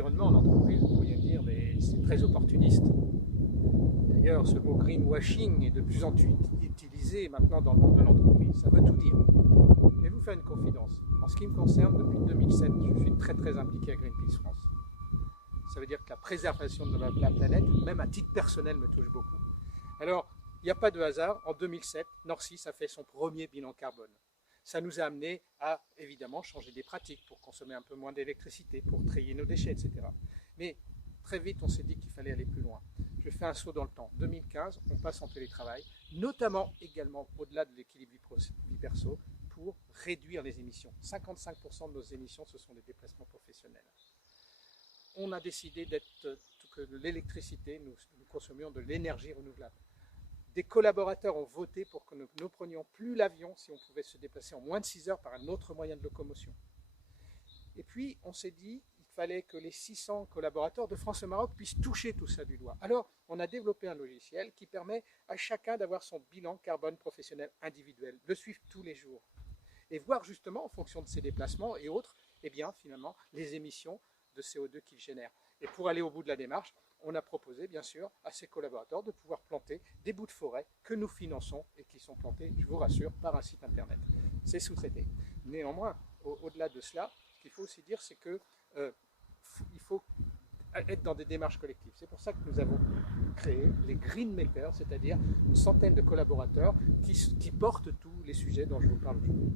l'environnement en entreprise, vous pourriez me dire, mais c'est très opportuniste. D'ailleurs, ce mot greenwashing est de plus en plus utilisé maintenant dans le monde de l'entreprise. Ça veut tout dire. Je vais vous faire une confidence. En ce qui me concerne, depuis 2007, je suis très très impliqué à Greenpeace France. Ça veut dire que la préservation de la planète, même à titre personnel, me touche beaucoup. Alors, il n'y a pas de hasard. En 2007, Norcis a fait son premier bilan carbone. Ça nous a amené à, évidemment, changer des pratiques pour consommer un peu moins d'électricité, pour trier nos déchets, etc. Mais très vite, on s'est dit qu'il fallait aller plus loin. Je fais un saut dans le temps. 2015, on passe en télétravail, notamment également au-delà de l'équilibre vie perso, pour réduire les émissions. 55% de nos émissions, ce sont des déplacements professionnels. On a décidé que l'électricité, nous consommions de l'énergie renouvelable. Des collaborateurs ont voté pour que nous ne prenions plus l'avion si on pouvait se déplacer en moins de 6 heures par un autre moyen de locomotion. Et puis, on s'est dit qu'il fallait que les 600 collaborateurs de France et Maroc puissent toucher tout ça du doigt. Alors, on a développé un logiciel qui permet à chacun d'avoir son bilan carbone professionnel individuel, de le suivre tous les jours. Et voir justement, en fonction de ses déplacements et autres, eh bien, finalement, les émissions de CO2 qu'il génère. Et pour aller au bout de la démarche, on a proposé, bien sûr, à ses collaborateurs de pouvoir planter des bouts de forêt que nous finançons et qui sont plantés, je vous rassure, par un site internet. C'est sous-traité. Néanmoins, au-delà de cela, ce qu'il faut aussi dire, c'est qu'il faut être dans des démarches collectives. C'est pour ça que nous avons créé les Green Makers, c'est-à-dire une centaine de collaborateurs qui portent tous les sujets dont je vous parle aujourd'hui.